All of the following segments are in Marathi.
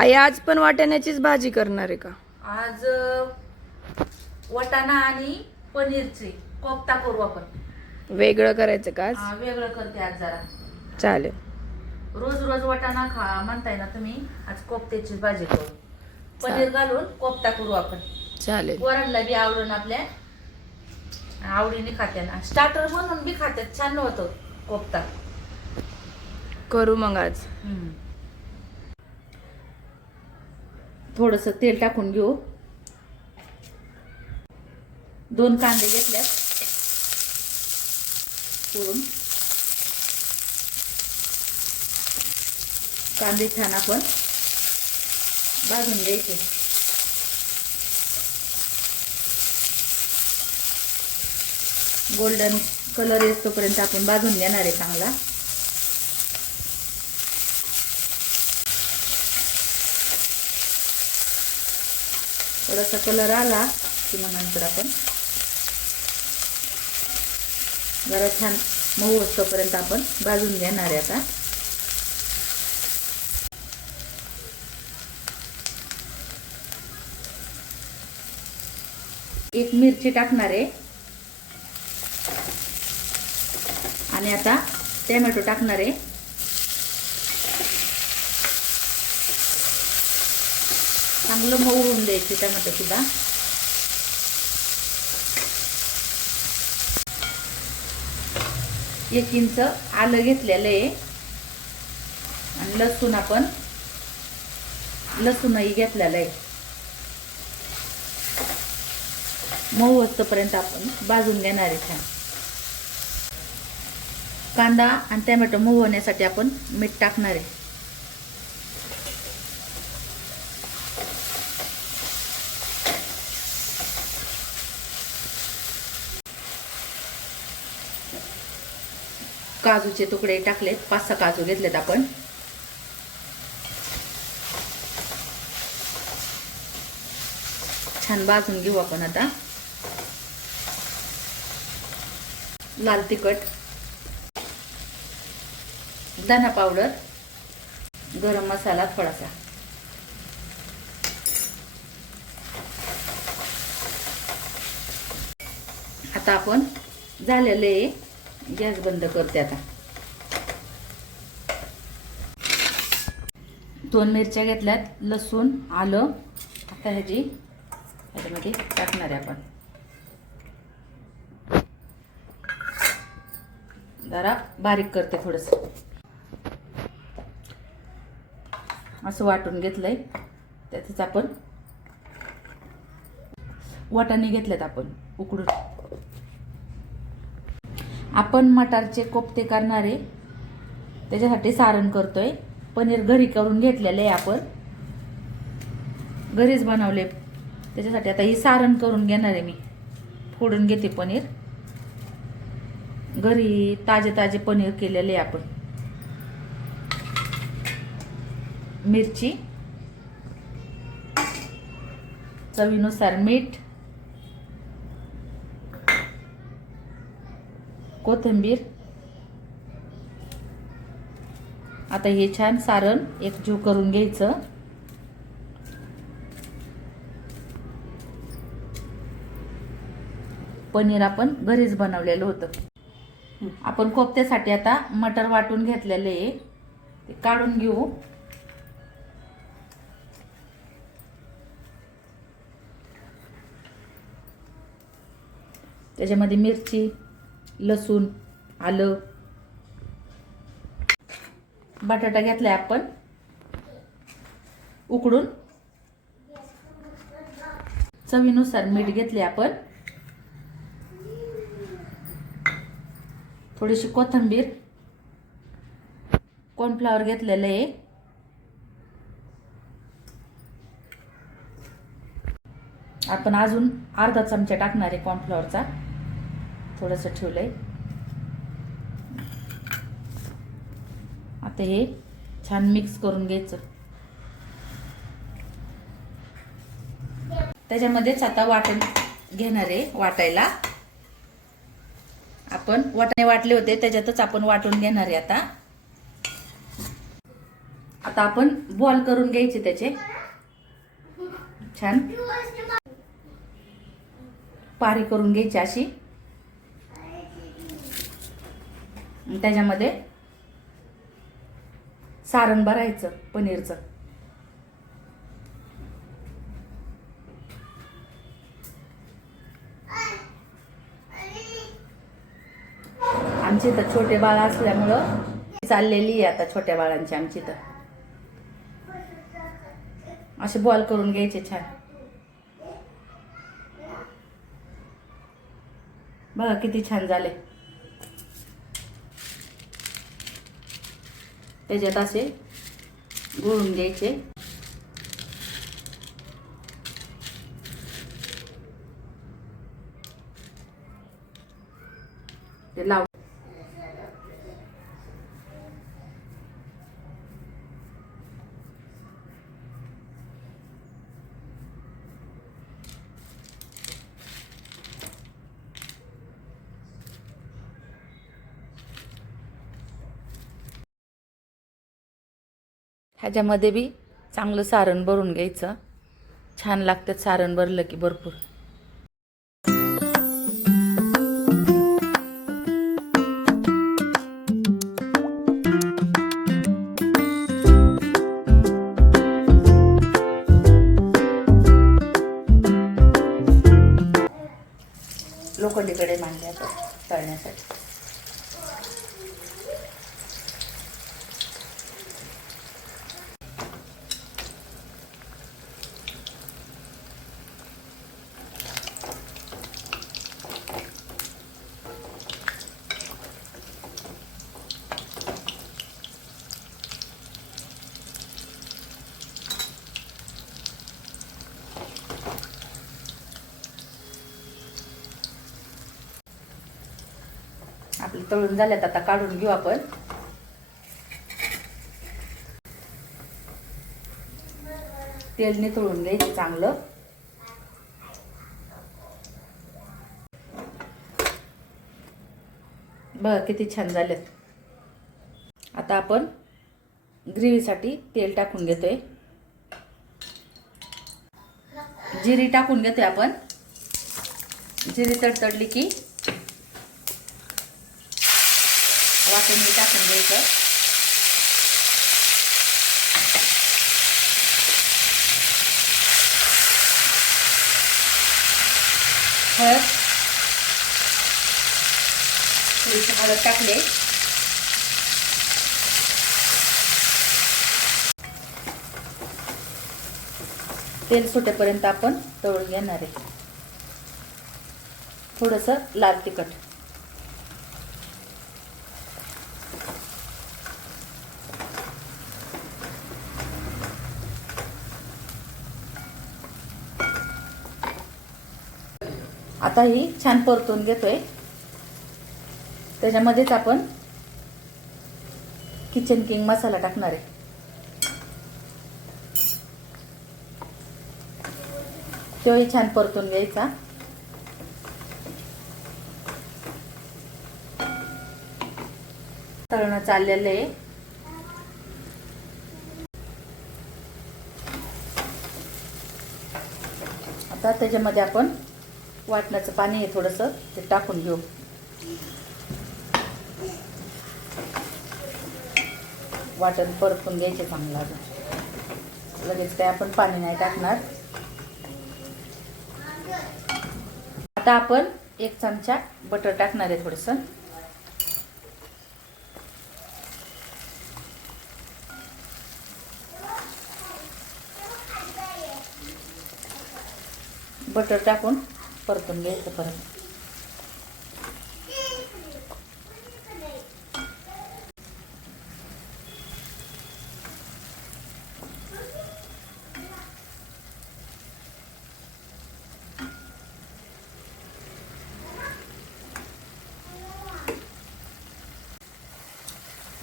आई आज पण वाटाण्याचीच भाजी करणार आहे का? आज वाटाणा आणि पनीरचे कोफ्ता करू आपण. वेगळं करायचं का आज? वेगळं करते आज जरा. चालेल. रोज रोज वाटाणा खा म्हणताय ना तुम्ही, आज कोफ्त्याची भाजी करू. पनीर घालून कोफ्ता करू आपण. चालेल. वरणला बी आवडून आपल्या आवडीने खात्या ना. स्टार्टर म्हणून बी खात्यात, छान होतं कोफ्ता. करू मग आज. थोडस तेल टाकून घेऊ. 2 कांदे घेतल्यात फोडून. कांदे छान आपण भाजून घ्यायचे. गोल्डन कलर येतोपर्यंत आपण भाजून घेणार आहे चांगला. थोडासा कलर आला की मग नंतर आपण जरा छान मऊ होईपर्यंत आपण भाजून घेणार आहे. आता एक मिरची टाकणार आहे आणि आता टोमॅटो टाकणार आहे. चांगलं मऊ होऊन द्यायचे टोमॅटो सुद्धा. एक इंच आलं घेतलेलं आहे आणि लसूण आपण लसूणही घेतलेलं आहे. मऊ होईपर्यंत आपण भाजून घेणार आहे छान. कांदा आणि टोमॅटो मऊ होण्यासाठी आपण मीठ टाकणार आहे. काजूचे तुकडे टाकलेत, 5-6 काजू घेतलेत आपण. छान भाजून घेऊ आपण आता. लाल तिखट, धना पावडर, गरम मसाला थोडासा. आता आपण झालेले गॅस बंद करते. आता 2 मिरच्या घेतल्यात, लसूण, आलं. आता ह्याच्यामध्ये टाकणार आहे आपण. जरा बारीक करते थोडस. असं वाटून घेतलंय. त्यातच आपण वाटाणे घेतलेत आपण उकडून. आपण मटारचे कोफ्ते करणारे, त्याच्यासाठी सारण करतोय. पनीर घरी करून घेतलेले आहे, आपण घरीच बनवले. त्याच्यासाठी आता ही सारण करून घेणार आहे मी. फोडून घेते पनीर. घरी ताजे पनीर केलेले आहे आपण. मिरची, चवीनुसार मीठ, कोथिंबीर. आता हे छान सारण एकजीव करून घ्यायचं. पनीर आपण घरीच बनवलेलं होतं. आपण कोफ्त्यासाठी आता मटर वाटून घेतलेले आहे, ते काढून घेऊ. त्याच्यामध्ये मिरची, लसूण, आलं, बटाटा घेतलाय आपण उकडून. चवीनुसार मीठ घेतले आपण. थोडीशी कोथिंबीर, कॉर्नफ्लॉवर घेतलेलं आहे. आपण अजून अर्धा चमचा टाकणार आहे कॉर्नफ्लॉवरचा. थोडंसं ठेवलंय. आता हे छान मिक्स करून घ्यायचं. त्याच्यामध्येच आता वाटण घेणार आहे. वाटायला आपण वाटाणे वाटले होते, त्याच्यातच आपण वाटून घेणार आहे. आता आपण बॉल करून घ्यायचे त्याचे छान पारी करून घ्यायची अशी. त्याच्यामध्ये सारण भरायचं पनीरचं. आमची तर छोटे बाळ असल्यामुळं चाललेली आहे आता छोट्या बाळांची आमची. तर असे बॉल करून घ्यायचे छान. बघा किती छान झाले. त्याच्यात असे गुळून घ्यायचे. ते लाव. ह्याच्यामध्ये बी चांगलं सारण भरून घ्यायचं. छान लागतं सारण भरलं की भरपूर. लोखंडीकडे मांडले आता तळण्यासाठी. आपले तळून झाल्यात आता काढून घेऊ आपण. तेलने तळून घ्यायचं चांगलं. बघा किती छान झालेत. आता आपण ग्रेव्हीसाठी तेल टाकून घेतोय. जिरी टाकून घेतोय आपण. जिरी तडतडली की वाटण टाकून घ्यायचं. हळद टाकले. तेल सुटेपर्यंत आपण तळून घेणार आहे. थोडंसं लाल तिखट. आता ही छान परतून घेतोय. त्याच्यामध्येच आपण किचन किंग मसाला टाकणार आहे. तोही छान परतून घ्यायचा. तळणं चाललेलं आहे. आता त्याच्यामध्ये आपण वाटणाचं पाणी आहे थोडंसं ते टाकून घेऊ. वाटण परतून घ्यायचे चांगलं. अजून लगेच काय आपण पाणी नाही टाकणार. आता आपण 1 चमचा बटर टाकणार आहे. थोडंसं बटर टाकून परतून घ्यायचं परत.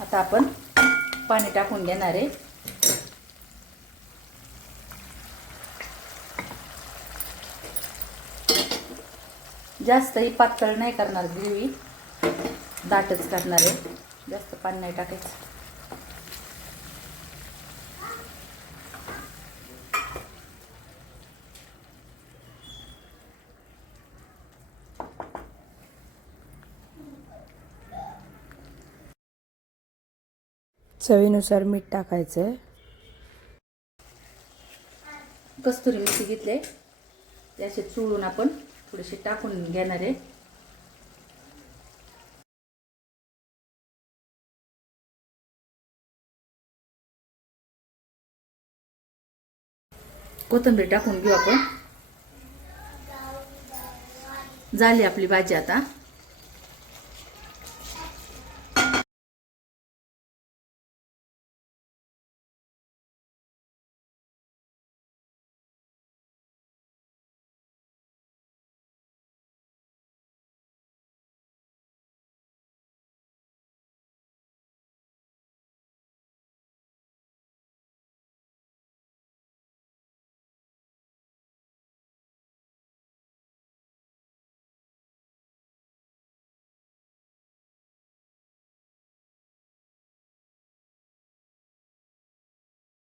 आता आपण पाणी टाकून घेणार आहे. जास्तही पातळ नाही करणार ग्रेव्ही. दाटच करणार आहे. जास्त पाणी नाही टाकायचं. चवीनुसार मीठ टाकायचं आहे. कस्तुरी मेथी घेतले, ते असे चुळून आपण थोडेसे टाकून घेणार आहे. कोथिंबीर टाकून घेऊ आपण. झाली आपली भाजी आता.